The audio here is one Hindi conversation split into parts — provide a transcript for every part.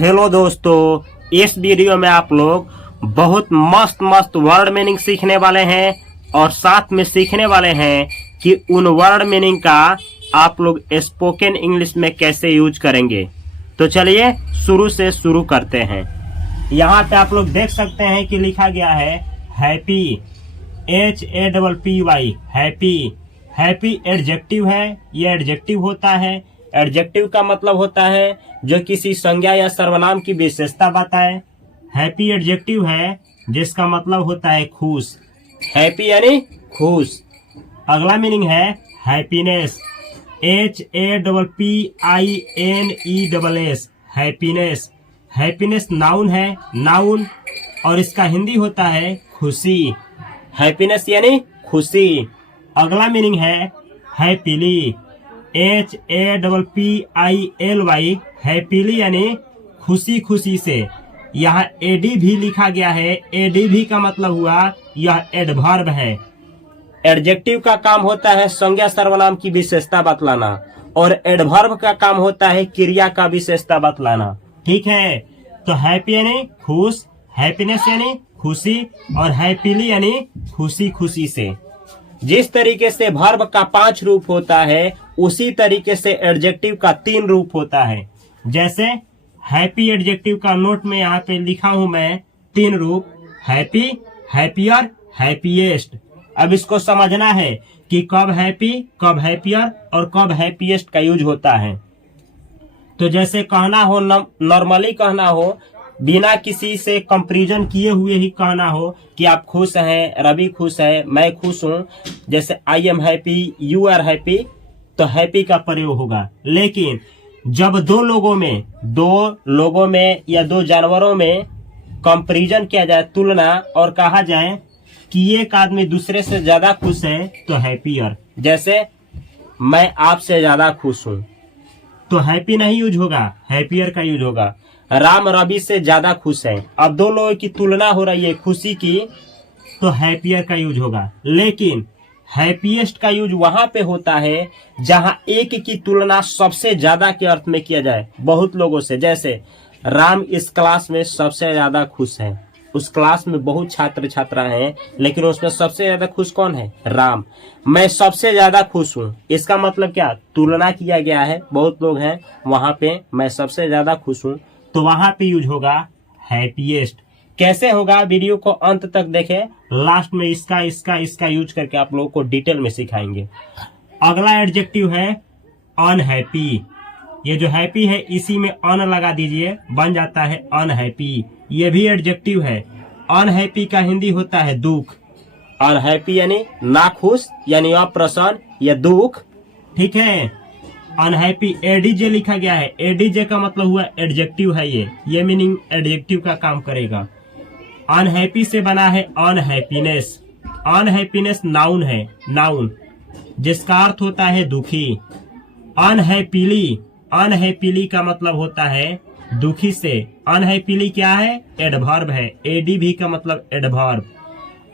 हेलो दोस्तों, इस वीडियो में आप लोग बहुत मस्त मस्त वर्ड मीनिंग सीखने वाले हैं और साथ में सीखने वाले हैं कि उन वर्ड मीनिंग का आप लोग स्पोकन इंग्लिश में कैसे यूज करेंगे। तो चलिए शुरू से शुरू करते हैं। यहाँ पे आप लोग देख सकते हैं कि लिखा गया है happy, HAPPY, happy. Happy adjective है, ये एडजेक्टिव होता है। एडजेक्टिव का मतलब होता है जो किसी संज्ञा या सर्वनाम की विशेषता बताए। हैप्पी एडजेक्टिव है जिसका मतलब होता है खुश। हैप्पी यानी खुश। अगला मीनिंग है happiness, HAPPINESS, happiness. Happiness noun है, नाउन, और इसका हिंदी होता है खुशी। हैप्पीनेस यानी खुशी। अगला मीनिंग है हैप्पीली, HAPPILY, हैप्पीली यानी खुशी खुशी से। यहाँ एडी भी लिखा गया है। एडी भी का मतलब हुआ यह एडवर्ब है। एडजेक्टिव का काम होता है संज्ञा सर्वनाम की विशेषता बतलाना और एडवर्ब का काम होता है क्रिया का विशेषता बतलाना। ठीक है, तो हैप्पी यानी खुश, हैप्पीनेस यानी खुशी, और हैप्पीली यानी खुशी खुशी से। जिस तरीके से वर्ब का 5 रूप होता है उसी तरीके से एडजेक्टिव का 3 रूप होता है। जैसे हैप्पी एडजेक्टिव का नोट में यहाँ पे लिखा हूं मैं 3 रूप, हैप्पी, हैप्पियर, हैप्पीएस्ट। अब इसको समझना है कि कब हैप्पी, कब हैप्पियर और कब हैप्पीएस्ट का यूज होता है। तो जैसे कहना हो, नॉर्मली कहना हो, बिना किसी से कंपैरिजन किए हुए ही कहना हो कि आप खुश हैं, रवि खुश है, मैं खुश हूं, जैसे I am happy, you are happy, तो हैप्पी का प्रयोग होगा। लेकिन जब दो लोगों में या दो जानवरों में कंपैरिजन किया जाए, तुलना, और कहा जाए कि एक आदमी दूसरे से ज्यादा खुश है, तो हैप्पियर। जैसे मैं आपसे ज्यादा खुश हूं, तो हैप्पी नहीं यूज होगा, हैप्पियर का यूज होगा। राम रवि से ज्यादा खुश है, अब दो लोगों की तुलना हो रही है खुशी की, तो हैप्पियर का यूज होगा। लेकिन हैप्पीएस्ट का यूज वहां पे होता है जहां एक की तुलना सबसे ज्यादा के अर्थ में किया जाए बहुत लोगों से। जैसे राम इस क्लास में सबसे ज्यादा खुश है, उस क्लास में बहुत छात्र छात्रा हैं, लेकिन उसमें सबसे ज्यादा खुश कौन है? राम। मैं सबसे ज्यादा खुश हूँ, इसका मतलब क्या? तुलना किया गया है, बहुत लोग हैं वहां पे, मैं सबसे ज्यादा खुश हूँ, तो वहां पे यूज होगा हैप्पीएस्ट। कैसे होगा, वीडियो को अंत तक देखें, लास्ट में इसका यूज करके आप लोगों को डिटेल में सिखाएंगे। अगला एडजेक्टिव है अनहैप्पी। ये जो हैप्पी है इसी में अन लगा दीजिए, बन जाता है अनहैप्पी। ये भी एडजेक्टिव है। अनहैप्पी का हिंदी होता है दुख। अनहैप्पी यानी नाखुश, यानी अप्रसन्न या दुख। ठीक है, अनहैप्पी एडीजे लिखा गया है। एडीजे का मतलब हुआ एडजेक्टिव है। ये मीनिंग एडजेक्टिव का काम करेगा। अनहैप्पी से बना है अनहैप्पीनेस। अनहैप्पीनेस नाउन है, नाउन, जिसका अर्थ होता है दुखी। अनहैप्पीली, अनहैप्पीली का मतलब होता है दुखी से। अनहैप्पीली क्या है? एडवर्ब है। एडीवी का मतलब एडवर्ब।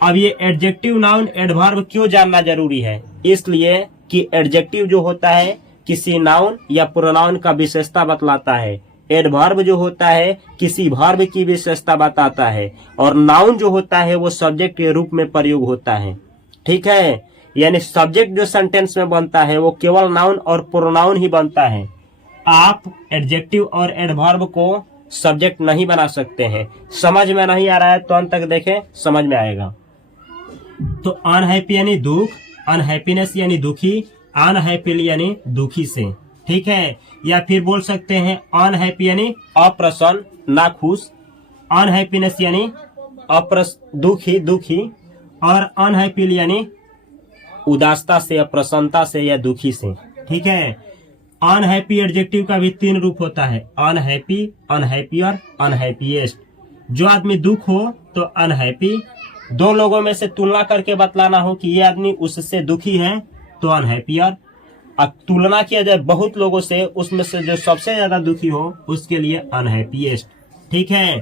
अब ये एडजेक्टिव नाउन एडवर्ब क्यों जानना जरूरी है? इसलिए कि एडजेक्टिव जो होता है किसी नाउन या प्रोनाउन का विशेषता बतलाता है। एडवर्ब जो होता है किसी वर्ब की विशेषता बताता है, और नाउन जो होता है वो सब्जेक्ट के रूप में प्रयोग होता है। ठीक है, यानी सब्जेक्ट जो सेंटेंस में बनता है वो केवल नाउन और प्रोनाउन ही बनता है। आप एडजेक्टिव और एडवर्ब को सब्जेक्ट नहीं बना सकते हैं। समझ में नहीं आ रहा है तो अंत तक देखें, समझ में आएगा। तो अनहैप्पी यानी दुख, अनहैप्पीनेस यानी दुखी, अनहैप्पीली यानी दुखी से। ठीक है, या फिर बोल सकते हैं अनहैप्पी यानी अप्रसन्न, नाखुश, अनहैप्पीनेस यानी दुखी, दुखी, और अनहैप्पीली यानी उदासता से, अप्रसन्नता से या दुखी से। ठीक है, अनहैप्पी एडजेक्टिव का भी 3 रूप होता है, अनहैप्पी, अनहैप्पियर, अनहैप्पीएस्ट। जो आदमी दुख हो तो अनहैप्पी, दो लोगों में से तुलना करके बतलाना हो कि ये आदमी उससे दुखी है तो अनहैप्पियर। अब तुलना किया जाए बहुत लोगों से, उसमें से जो सबसे ज्यादा दुखी हो उसके लिए अनहैप्पीएस्ट। ठीक है,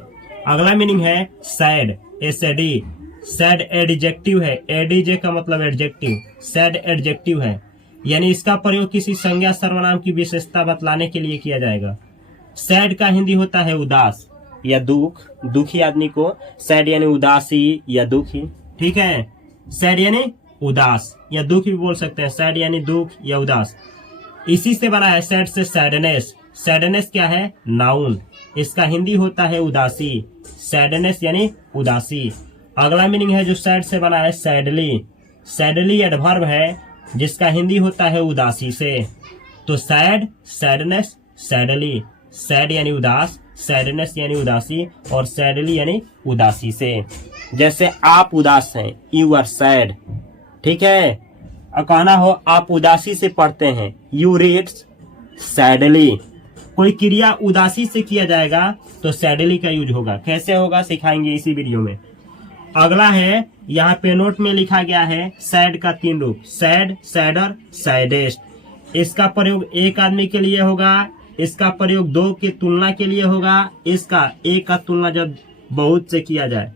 अगला मीनिंग है सैड, SAD। सैड एडजेक्टिव है। एडीजे का मतलब एडजेक्टिव, सैड एडजेक्टिव है, यानी इसका प्रयोग किसी संज्ञा सर्वनाम की विशेषता बतलाने के लिए किया जाएगा। सैड का हिंदी होता है उदास या दुख, दुखी आदमी को सैड यानी उदासी या दुखी। ठीक है, सैड यानी उदास या दुख भी बोल सकते हैं, सैड यानी दुख या उदास। इसी से बना है सैड से सैडनेस। सैडनेस क्या है? नाउन, इसका हिंदी होता है उदासी। सैडनेस यानी उदासी। अगला मीनिंग है जो सैड से बना है सैडली। सैडली एडवर्ब है जिसका हिंदी होता है उदासी से। तो सैड, सैडनेस, सैडली। सैड यानी उदास, सैडनेस यानी उदासी और सैडली यानी उदासी से। जैसे आप उदास हैं, यू आर सैड। ठीक है, और कहना हो आप उदासी से पढ़ते हैं, यू रीड सैडली। कोई क्रिया उदासी से किया जाएगा तो सैडली का यूज होगा। कैसे होगा सिखाएंगे इसी वीडियो में। अगला है, यहाँ पे नोट में लिखा गया है सैड का 3 रूप, सैड, सैडर, सैडेस्ट। इसका प्रयोग एक आदमी के लिए होगा, इसका प्रयोग 2 की तुलना के लिए होगा, इसका एक का तुलना जब बहुत से किया जाए।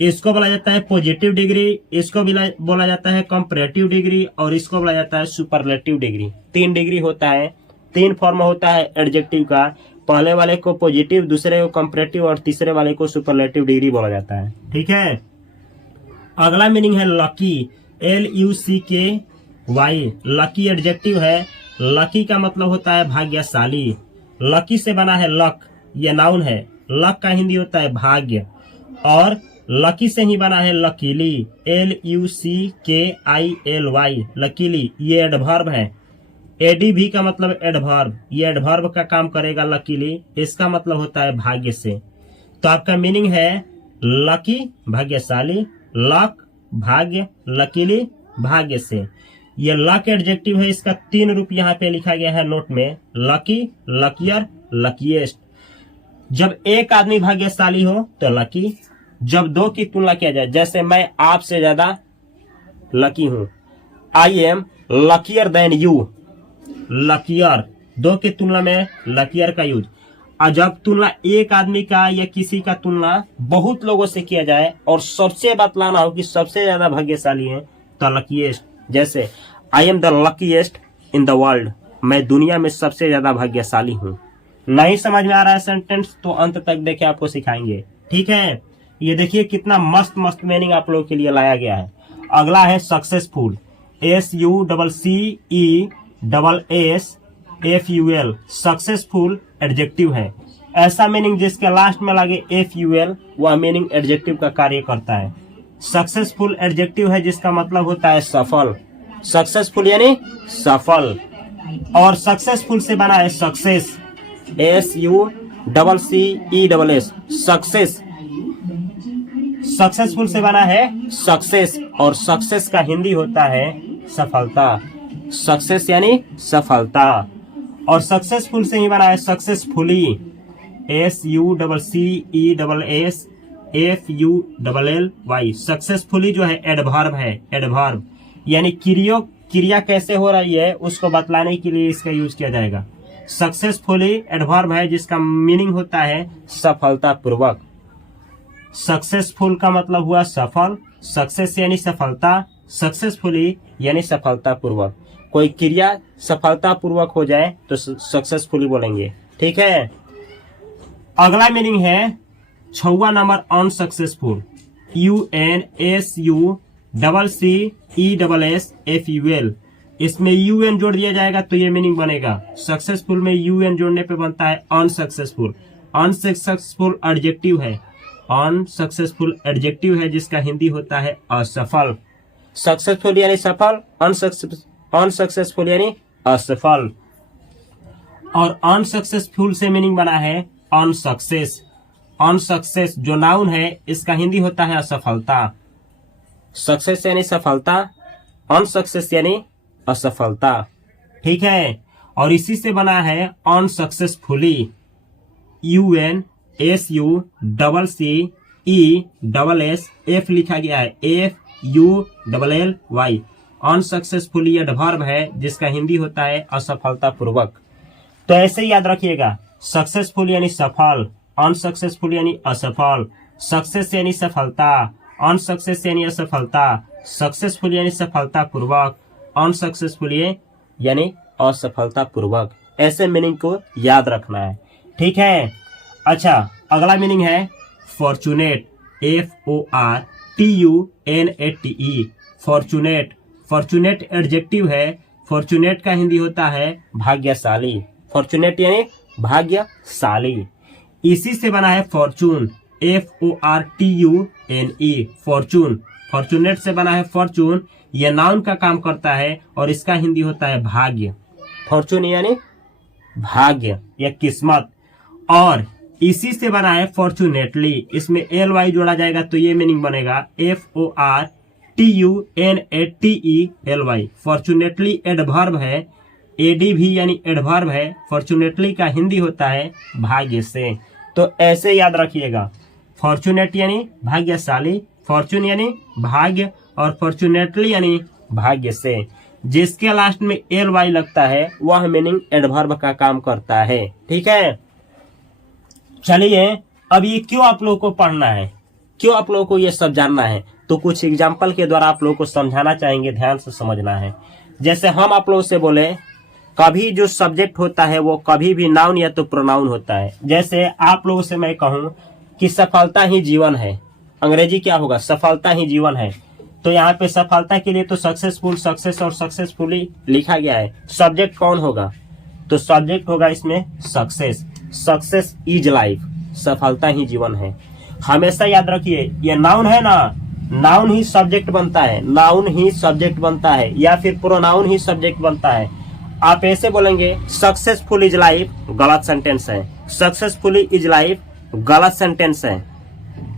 इसको बोला जाता है पॉजिटिव डिग्री, इसको बोला जाता है कंपैरेटिव डिग्री और इसको बोला जाता है सुपरलेटिव डिग्री। 3 डिग्री होता है, 3 फॉर्म होता है एडजेक्टिव का। पहले वाले को पॉजिटिव, दूसरे को कंपैरेटिव और तीसरे वाले को सुपरलेटिव डिग्री बोला जाता है। ठीक है, अगला मीनिंग है लकी, LUCKY। लकी एडजेक्टिव है। लकी का मतलब होता है भाग्यशाली। लकी से बना है लक, यह नाउन है। लक का हिंदी होता है भाग्य। और लकी से ही बना है लकीली, LUCKILY, लकीली। ये एडवर्ब है। ADV का मतलब एडवर्ब, ये एडवर्ब का काम करेगा लकीली। इसका मतलब होता है भाग्य से। तो आपका मीनिंग है लकी भाग्यशाली, लक भाग्य, लकीली भाग्य से। ये लक एडजेक्टिव है। इसका 3 रूप यहाँ पे लिखा गया है नोट में, लकी, लकियर, लकीएस्ट। जब एक आदमी भाग्यशाली हो तो लकी, जब 2 की तुलना किया जाए, जैसे मैं आपसे ज्यादा लकी हूं, I am luckier than you. Luckier, 2 की तुलना में लकियर का यूज। और जब तुलना एक आदमी का या किसी का तुलना बहुत लोगों से किया जाए और सबसे बतलाना हो कि सबसे ज्यादा भाग्यशाली है तो लकीएस्ट। जैसे I am the luckiest in the world, मैं दुनिया में सबसे ज्यादा भाग्यशाली हूँ। नहीं समझ में आ रहा है सेंटेंस तो अंत तक देखे, आपको सिखाएंगे। ठीक है, ये देखिए कितना मस्त मस्त मीनिंग आप लोगों के लिए लाया गया है। अगला है सक्सेसफुल, SUCCESSFUL। सक्सेसफुल एडजेक्टिव है। ऐसा मीनिंग जिसके लास्ट में लगे FUL, वह मीनिंग एडजेक्टिव का कार्य करता है। सक्सेसफुल एडजेक्टिव है जिसका मतलब होता है सफल। सक्सेसफुल यानी सफल। और सक्सेसफुल से बना है सक्सेस, SUCCESS, सक्सेस। सक्सेसफुल से बना है सक्सेस और सक्सेस का हिंदी होता है सफलता। सक्सेस यानी सफलता। और सक्सेसफुल से ही बना है सक्सेसफुली, SUCCESSFULLY। सक्सेसफुली जो है एडवर्ब है। एडवर्ब यानी क्रिया कैसे हो रही है उसको बतलाने के लिए इसका यूज किया जाएगा। सक्सेसफुली एडवर्ब है जिसका मीनिंग होता है सफलता पूर्वक। सक्सेसफुल का मतलब हुआ सफल, सक्सेस यानी सफलता, सक्सेसफुली यानी सफलता पूर्वक। कोई क्रिया सफलता पूर्वक हो जाए तो सक्सेसफुली बोलेंगे। ठीक है, अगला मीनिंग है 6वां नंबर अनसक्सेसफुल, UNSUCCESSFUL। इसमें UN जोड़ दिया जाएगा तो ये मीनिंग बनेगा। सक्सेसफुल में UN जोड़ने पे बनता है अनसक्सेसफुल। अनसक्सेसफुल एडजेक्टिव है। अनसक्सेसफुल एडजेक्टिव है जिसका हिंदी होता है असफल। सक्सेसफुल यानी सफल, अनसक्सेसफुल यानी असफल। और अनसक्सेसफुल से मीनिंग बना है अनसक्सेस। अनसक्सेस जो नाउन है इसका हिंदी होता है असफलता। सक्सेस यानी सफलता, अनसक्सेस यानी असफलता। ठीक है, और इसी से बना है अनसक्सेसफुली, UNSUCCESSF लिखा गया है, FULLY। अनसक्सेसफुली एडवर्ब है जिसका हिंदी होता है असफलता पूर्वक। तो ऐसे ही याद रखिएगा, सक्सेसफुल यानी सफल, अनसक्सेसफुल यानी असफल, सक्सेस यानी सफलता, अनसक्सेस यानी असफलता, सक्सेसफुल यानी सफलता पूर्वक, अनसक्सेसफुल यानी असफलता पूर्वक। ऐसे मीनिंग को याद रखना है। ठीक है। अच्छा, अगला मीनिंग है fortunate, FORTUNATE, fortunate. Fortunate adjective है। फॉर्चुनेट का हिंदी होता है भाग्यशाली। फॉर्चुनेट यानी भाग्यशाली। इसी से बना है फॉर्चून, FORTUNE, फॉर्चून। फॉर्चुनेट से बना है फॉर्चून। यह नाउन का काम करता है और इसका हिंदी होता है भाग्य। फॉर्चून यानी भाग्य या किस्मत। और इसी से बना है फॉर्चुनेटली। इसमें LY जोड़ा जाएगा तो ये मीनिंग बनेगा FORTUNATELY। फॉर्चुनेटली एडवर्ब है, ADV यानी एडवर्ब है। फॉर्चुनेटली का हिंदी होता है भाग्य से। तो ऐसे याद रखिएगा, फॉर्चुनेट यानी भाग्यशाली, फॉर्चून यानी भाग्य और फॉर्चुनेटली यानी भाग्य से। जिसके लास्ट में LY लगता है वह मीनिंग एडवर्ब का काम करता है। ठीक है, चलिए अब ये क्यों आप लोगों को पढ़ना है, क्यों आप लोगों को ये सब जानना है, तो कुछ एग्जाम्पल के द्वारा आप लोगों को समझाना चाहेंगे, ध्यान से समझना है। जैसे हम आप लोगों से बोले, कभी जो सब्जेक्ट होता है वो कभी भी नाउन या तो प्रोनाउन होता है। जैसे आप लोगों से मैं कहूं कि सफलता ही जीवन है, अंग्रेजी क्या होगा, सफलता ही जीवन है। तो यहाँ पे सफलता के लिए तो सक्सेसफुल, सक्सेस और सक्सेसफुली लिखा गया है। सब्जेक्ट कौन होगा, तो सब्जेक्ट होगा इसमें सक्सेस। सक्सेस इज लाइफ, सफलता ही जीवन है। हमेशा याद रखिए, ये नाउन है ना, नाउन ही सब्जेक्ट बनता है, नाउन ही सब्जेक्ट बनता है या फिर प्रोनाउन ही सब्जेक्ट बनता है। आप ऐसे बोलेंगे सक्सेसफुल इज लाइफ, गलत सेंटेंस है। सक्सेसफुली इज लाइफ गलत सेंटेंस है।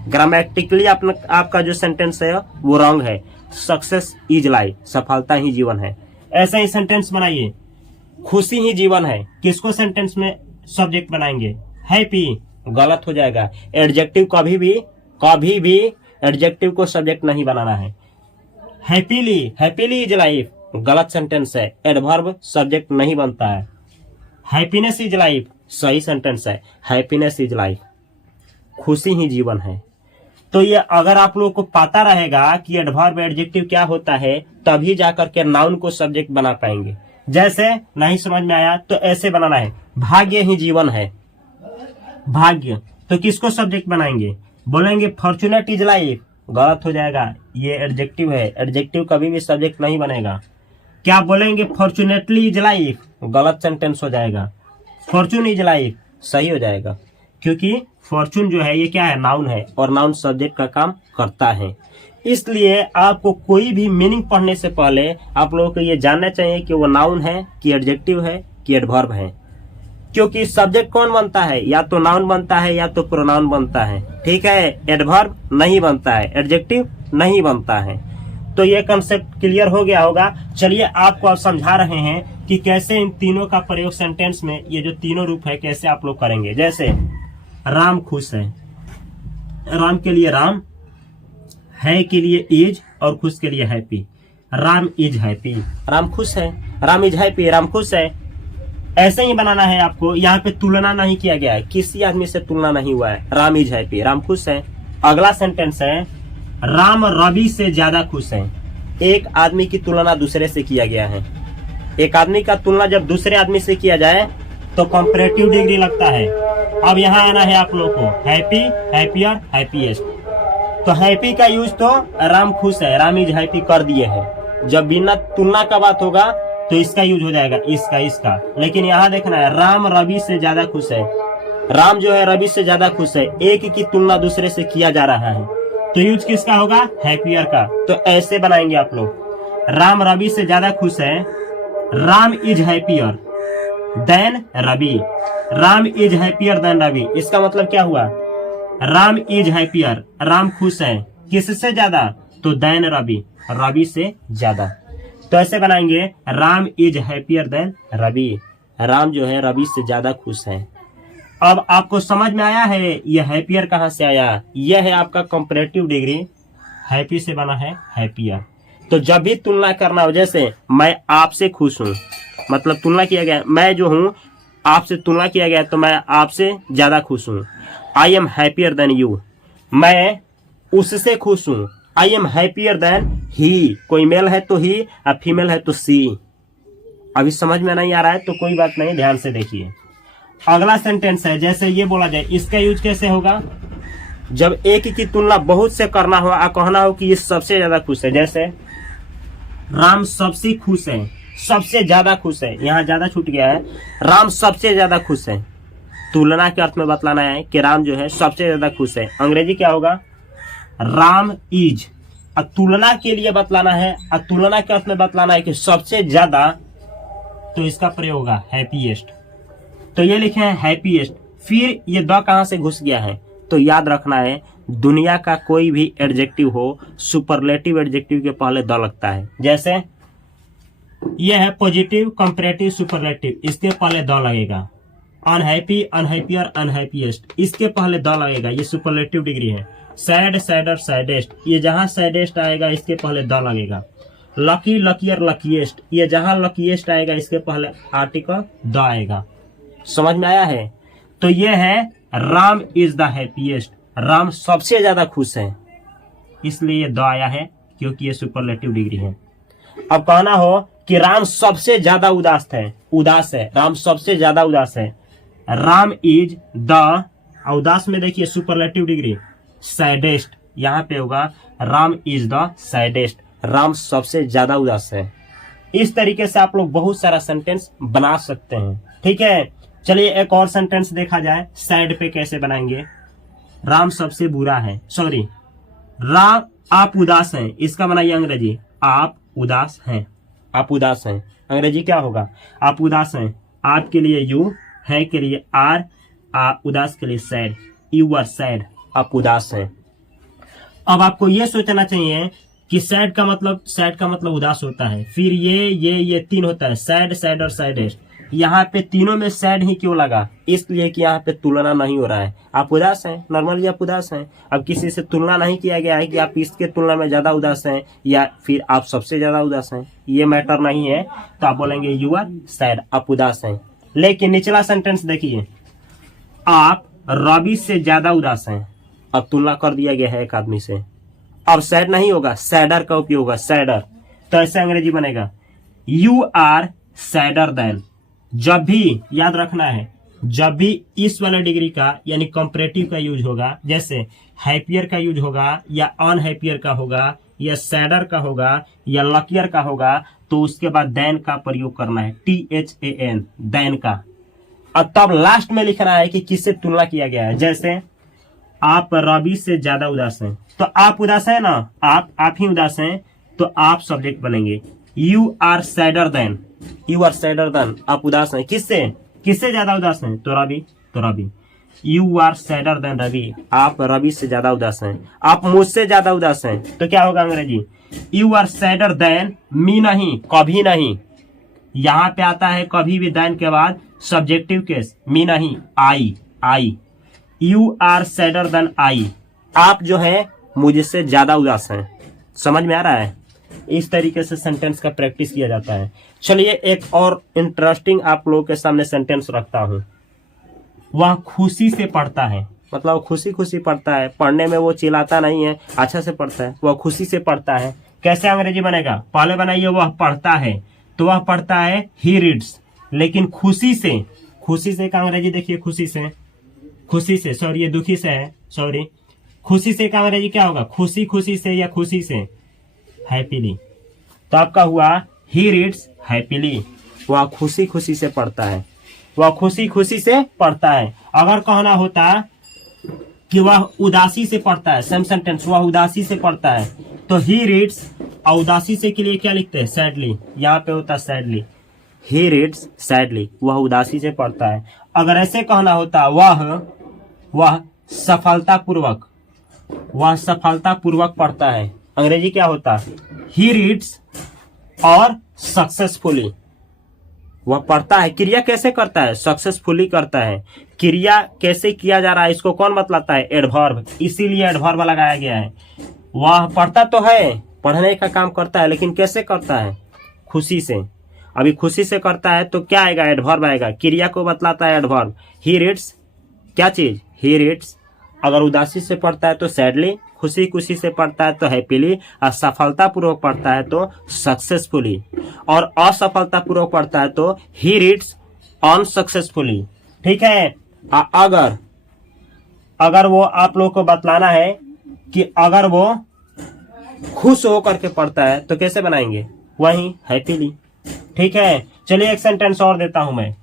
ग्रामेटिकली आपका जो सेंटेंस है वो रॉन्ग है। सक्सेस इज लाइफ, सफलता ही जीवन है। ऐसा ही सेंटेंस बनाइए, खुशी ही जीवन है। किसको सेंटेंस में सब्जेक्ट बनाएंगे, हैप्पी, गलत हो जाएगा। एडजेक्टिव कभी भी एडजेक्टिव को सब्जेक्ट नहीं बनाना है। हैप्पीली इज लाइफ गलत सेंटेंस है, एडवर्ब सब्जेक्ट नहीं बनता है। हैप्पीनेस इज लाइफ सही सेंटेंस है, हैप्पीनेस इज लाइफ, खुशी ही जीवन है। तो ये अगर आप लोगों को पता रहेगा कि एडवर्ब एडजेक्टिव क्या होता है, तभी जाकर के नाउन को सब्जेक्ट बना पाएंगे। जैसे नहीं समझ में आया तो ऐसे बनाना है, भाग्य ही जीवन है। भाग्य तो किसको सब्जेक्ट बनाएंगे, बोलेंगे फॉर्चुनेट इज लाइफ, गलत हो जाएगा, ये एडजेक्टिव है, एडजेक्टिव कभी भी सब्जेक्ट नहीं बनेगा। क्या बोलेंगे फॉर्चुनेटली इज लाइफ, गलत सेंटेंस हो जाएगा। फॉर्चून इज लाइफ सही हो जाएगा, क्योंकि फॉर्चून जो है ये क्या है, नाउन है और नाउन सब्जेक्ट का काम करता है। इसलिए आपको कोई भी मीनिंग पढ़ने से पहले आप लोगों को ये जानना चाहिए कि वो नाउन है कि एडजेक्टिव है कि एडवर्ब है। क्योंकि सब्जेक्ट कौन बनता है, या तो नाउन बनता है या तो प्रोनाउन बनता है। ठीक है, एडवर्ब नहीं बनता है, एडजेक्टिव नहीं बनता है। तो ये कंसेप्ट क्लियर हो गया होगा। चलिए आपको अब समझा रहे हैं कि कैसे इन तीनों का प्रयोग सेंटेंस में, ये जो तीनों रूप है कैसे आप लोग करेंगे। जैसे राम खुश है, राम के लिए राम, है के लिए इज और खुश के लिए happy. Ram is happy, Ram खुश है, राम इज हैप्पी, राम खुश है। ऐसे ही बनाना है आपको। यहाँ पे तुलना नहीं किया गया है, किसी आदमी से तुलना नहीं हुआ है। राम इज हैप्पी, राम खुश है। अगला सेंटेंस है राम रवि से ज्यादा खुश है। एक आदमी की तुलना दूसरे से किया गया है। एक आदमी का तुलना जब दूसरे आदमी से किया जाए तो कंपैरेटिव डिग्री लगता है। अब यहाँ आना है आप लोगों को, हैप्पी, हैप्पियर, हैप्पीएस्ट। तो हैप्पी का यूज तो राम खुश है, राम इज हैप्पी कर दिए हैं। जब बिना तुलना का बात होगा तो इसका यूज हो जाएगा, इसका। लेकिन यहाँ देखना है राम रवि से ज्यादा खुश है, राम जो है रवि से ज्यादा खुश है। एक की तुलना दूसरे से किया जा रहा है तो यूज किसका होगा, हैप्पियर का। तो ऐसे बनाएंगे आप लोग, राम रवि से ज्यादा खुश है, Ram is happier than Ravi, Ram is happier than Ravi. इसका मतलब क्या हुआ, राम इज हैप्पियर, राम खुश है किससे ज्यादा, तो देन रवि, रवि से ज्यादा। तो ऐसे बनाएंगे Ram is happier than Ravi, Ram जो है रवि से ज्यादा खुश है। अब आपको समझ में आया है यह हैप्पियर कहां से आया, यह है आपका कंपैरेटिव डिग्री, हैप्पी से बना है हैप्पियर। तो जब भी तुलना करना हो, जैसे मैं आपसे खुश हूं, मतलब तुलना किया गया, मैं जो हूं आपसे तुलना किया गया तो मैं आपसे ज्यादा खुश हूं। I am happier than you, मैं उससे खुश हूं। I am happier than he, कोई मेल है तो ही और फीमेल है तो सी। अभी समझ में नहीं आ रहा है तो कोई बात नहीं, ध्यान से देखिए। अगला सेंटेंस है, जैसे ये बोला जाए, इसका यूज कैसे होगा? जब एक की तुलना बहुत से करना हो और कहना हो कि ये सबसे ज्यादा खुश है। जैसे राम सबसे खुश है, सबसे ज्यादा खुश है, यहाँ ज्यादा छूट गया है, राम सबसे ज्यादा खुश है। तुलना के अर्थ में बतलाना है कि राम जो है सबसे ज्यादा खुश है। अंग्रेजी क्या होगा? राम इज। तुलना के लिए बतलाना है, तुलना के अर्थ में बतलाना है कि सबसे ज्यादा, तो इसका प्रयोग होगा हैप्पीएस्ट। तो ये लिखे हैं हैप्पीएस्ट। फिर ये द कहां से घुस गया है? तो याद रखना है, दुनिया का कोई भी एडजेक्टिव हो, सुपरलेटिव एडजेक्टिव के पहले द लगता है। जैसे ये है पॉजिटिव, कंपैरेटिव, सुपरलेटिव, इसके पहले द लगेगा। अनहैप्पी, अनहैप्पियर, अनहैप्पीएस्ट, इसके पहले द लगेगा, ये सुपरलेटिव डिग्री है। सैड, सैडर, सैडेस्ट, ये जहां सैडेस्ट आएगा इसके पहले द लगेगा। लकी, लकियर, लकीएस्ट, ये जहां लकीएस्ट आएगा इसके पहले आर्टिकल द आएगा। समझ में आया है? तो ये है Ram is the happiest, Ram सबसे ज्यादा खुश है, इसलिए ये द आया है क्योंकि ये सुपरलेटिव डिग्री है। अब कहना हो कि राम सबसे ज्यादा उदास है, राम सबसे ज्यादा उदास है, राम इज द, उदास में देखिए सुपरलेटिव डिग्री, सैडेस्ट, यहाँ पे होगा Ram is the saddest, Ram सबसे ज्यादा उदास है। इस तरीके से आप लोग बहुत सारा सेंटेंस बना सकते हैं। ठीक है, चलिए एक और सेंटेंस देखा जाए, सैड पे कैसे बनाएंगे। राम सबसे बुरा है, सॉरी, राम आप उदास हैं, इसका बनाइए अंग्रेजी, आप उदास हैं, आप उदास हैं। अंग्रेजी क्या होगा? आप उदास हैं, आप के लिए यू, है के लिए आर, उदास के लिए सैड, यू आर सैड, आप उदास हैं। अब आपको यह सोचना चाहिए कि सैड का मतलब उदास होता है, फिर ये तीन होता है, सैड, सैड और सैडेस्ट। यहाँ पे तीनों में सैड ही क्यों लगा? इसलिए कि यहाँ पे तुलना नहीं हो रहा है। आप उदास हैं, नॉर्मली आप उदास हैं, अब किसी से तुलना नहीं किया गया है कि आप इसके तुलना में ज्यादा उदास हैं या फिर आप सबसे ज्यादा उदास हैं, ये मैटर नहीं है। तो आप बोलेंगे यू आर सैड, आप उदास हैं। लेकिन निचला सेंटेंस देखिए, आप रवि से ज्यादा उदास हैं, अब तुलना कर दिया गया है एक आदमी से। अब सैड नहीं होगा, सैडर का उपयोग होगा, सैडर। तो ऐसे अंग्रेजी बनेगा यू आर सैडर देन। जब भी याद रखना है, जब भी इस वाला डिग्री का यानी कंपैरेटिव का यूज होगा, जैसे हैप्पियर का यूज होगा या अनहैप्पियर का होगा या सैडर का होगा या लकियर का होगा, तो उसके बाद देन का प्रयोग करना है, THAN, देन का। और तब लास्ट में लिखना है कि किससे तुलना किया गया है। जैसे आप रवि से ज्यादा उदास हैं, तो आप उदास है ना, आप ही उदास हैं, तो आप सब्जेक्ट बनेंगे। You are sadder than, you are sadder than, आप उदास हैं, किससे ज्यादा उदास हैं? तो Ravi. You are sadder than Ravi, आप रवि से ज्यादा उदास हैं। आप मुझसे ज्यादा उदास हैं, तो क्या होगा Angrezi? You are sadder than me, नहीं, कभी नहीं। यहाँ पे आता है कभी भी देन के बाद सब्जेक्टिव केस, मी नहीं, I. You are sadder than I, आप जो है मुझसे ज्यादा उदास हैं। समझ में आ रहा है? इस तरीके से सेंटेंस का प्रैक्टिस किया जाता है। चलिए एक और इंटरेस्टिंग आप लोगों के सामने सेंटेंस रखता हूं। वह खुशी से पढ़ता है, मतलब खुशी पढ़ता है, पढ़ने में वो चिल्लाता नहीं है, अच्छा से पढ़ता है, वह खुशी से पढ़ता है। कैसे अंग्रेजी बनेगा? पहले बनाइए वह पढ़ता है, तो वह पढ़ता है ही रीड्स। लेकिन खुशी से का अंग्रेजी देखिए, खुशी से, सॉरी ये दुखी से है, सॉरी, खुशी से का अंग्रेजी क्या होगा? खुशी से या खुशी से, हैप्पीली। तो आपका हुआ ही रीड्स हैप्पीली, वह खुशी से पढ़ता है, वह खुशी से पढ़ता है। अगर कहना होता कि वह उदासी से पढ़ता है, सेम सेंटेंस, वह उदासी से पढ़ता है, तो ही रीड्स, और उदासी से के लिए क्या लिखते हैं? सैडली, यहाँ पे होता है सैडली, ही रीड्स सैडली, वह उदासी से पढ़ता है। अगर ऐसे कहना होता वह सफलतापूर्वक पढ़ता है, अंग्रेजी क्या होता? ही रीड्स और सक्सेसफुली, वह पढ़ता है। क्रिया कैसे करता है? सक्सेसफुली करता है। क्रिया कैसे किया जा रहा है, इसको कौन बतलाता है? एडवर्ब, इसीलिए एडवर्ब लगाया गया है। वह पढ़ता तो है, पढ़ने का काम करता है, लेकिन कैसे करता है? खुशी से। अभी खुशी से करता है तो क्या आएगा? एडवर्ब आएगा, क्रिया को बतलाता है एडवर्ब। ही रीड्स, क्या चीज? He reads. अगर उदासी से पढ़ता है तो सैडली, खुशी से पढ़ता है तो हैप्पीली, और सफलतापूर्वक पढ़ता है तो सक्सेसफुली, और असफलतापूर्वक पढ़ता है तो ही रीड्स अनसक्सेसफुली। ठीक है। अगर वो आप लोग को बतलाना है कि अगर वो खुश होकर के पढ़ता है तो कैसे बनाएंगे, वही हैप्पीली। ठीक है, चलिए एक सेंटेंस और देता हूं मैं।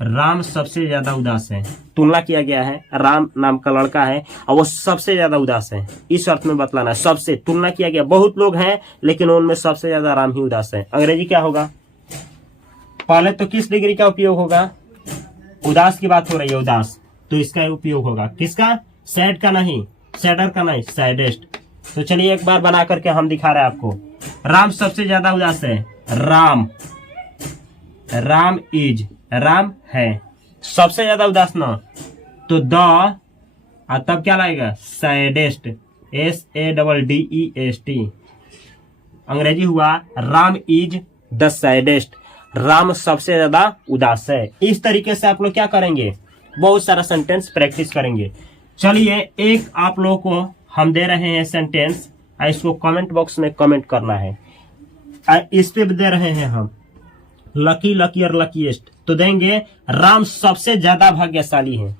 राम सबसे ज्यादा उदास है, तुलना किया गया है, राम नाम का लड़का है और वो सबसे ज्यादा उदास है, इस अर्थ में बतलाना है। सबसे तुलना किया गया, बहुत लोग हैं लेकिन उनमें सबसे ज्यादा राम ही उदास है। अंग्रेजी क्या होगा? पहले तो किस डिग्री का उपयोग होगा? उदास की बात हो रही है, उदास, तो इसका उपयोग होगा किसका? सैड का नहीं, सैडर का नहीं, सैडेस्ट। तो चलिए एक बार बना करके हम दिखा रहे हैं आपको। राम सबसे ज्यादा उदास है, राम इज, राम है सबसे ज्यादा उदास ना, तो तब क्या लाएगा? Saddest, SADDEST। अंग्रेजी हुआ Ram is the saddest, Ram सबसे ज्यादा उदास है। इस तरीके से आप लोग क्या करेंगे? बहुत सारा सेंटेंस प्रैक्टिस करेंगे। चलिए एक आप लोगों को हम दे रहे हैं सेंटेंस, इसको कमेंट बॉक्स में कमेंट करना है। इस पे दे रहे हैं हम लकी, लकीर, लकीएस्ट, तो देंगे राम सबसे ज्यादा भाग्यशाली है।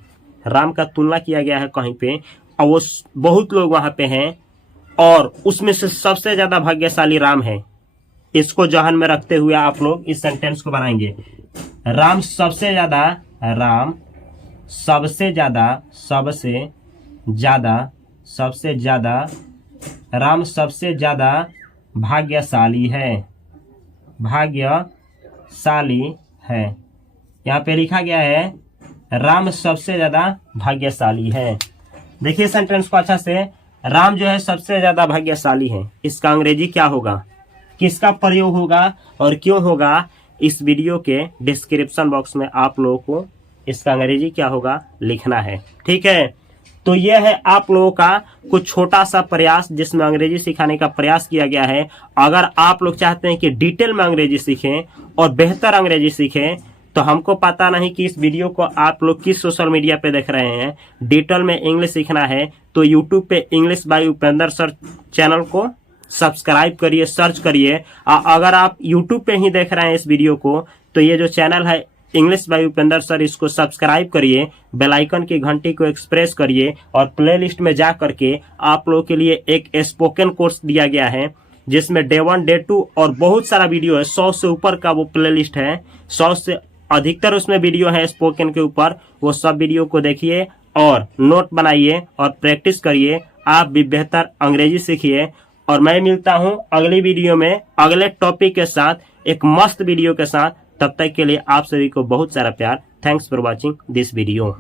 राम का तुलना किया गया है कहीं पे और वो बहुत लोग वहां पे हैं और उसमें से सबसे ज्यादा भाग्यशाली राम है। इसको जहन में रखते हुए आप लोग इस सेंटेंस को बनाएंगे। राम सबसे ज्यादा, राम सबसे ज्यादा, सबसे ज्यादा, सबसे ज्यादा, राम सबसे ज्यादा भाग्यशाली है, भाग्यशाली है। यहाँ पे लिखा गया है राम सबसे ज्यादा भाग्यशाली है। देखिए सेंटेंस को अच्छा से, राम जो है सबसे ज्यादा भाग्यशाली है, इसका अंग्रेजी क्या होगा, किसका प्रयोग होगा और क्यों होगा, इस वीडियो के डिस्क्रिप्शन बॉक्स में आप लोगों को इसका अंग्रेजी क्या होगा लिखना है। ठीक है, तो यह है आप लोगों का कुछ छोटा सा प्रयास जिसमें अंग्रेजी सिखाने का प्रयास किया गया है। अगर आप लोग चाहते हैं कि डिटेल में अंग्रेजी सीखें और बेहतर अंग्रेजी सीखें, तो हमको पता नहीं कि इस वीडियो को आप लोग किस सोशल मीडिया पे देख रहे हैं। डिटेल में इंग्लिश सीखना है तो यूट्यूब पे English by Upendra sir channel को सब्सक्राइब करिए, सर्च करिए। अगर आप यूट्यूब पे ही देख रहे हैं इस वीडियो को, तो ये जो चैनल है इंग्लिश बाय उपेंद्र सर, इसको सब्सक्राइब करिए, बेल आइकन की घंटी को एक्सप्रेस करिए और प्लेलिस्ट में जा करके आप लोगों के लिए एक स्पोकन कोर्स दिया गया है जिसमें डे 1, डे 2 और बहुत सारा वीडियो है। 100 से ऊपर का वो प्लेलिस्ट है, 100 से अधिकतर उसमें वीडियो है स्पोकन के ऊपर। वो सब वीडियो को देखिए और नोट बनाइए और प्रैक्टिस करिए, आप भी बेहतर अंग्रेजी सीखिए। और मैं मिलता हूं अगली वीडियो में अगले टॉपिक के साथ, एक मस्त वीडियो के साथ। तब तक के लिए आप सभी को बहुत सारा प्यार। Thanks for watching this video.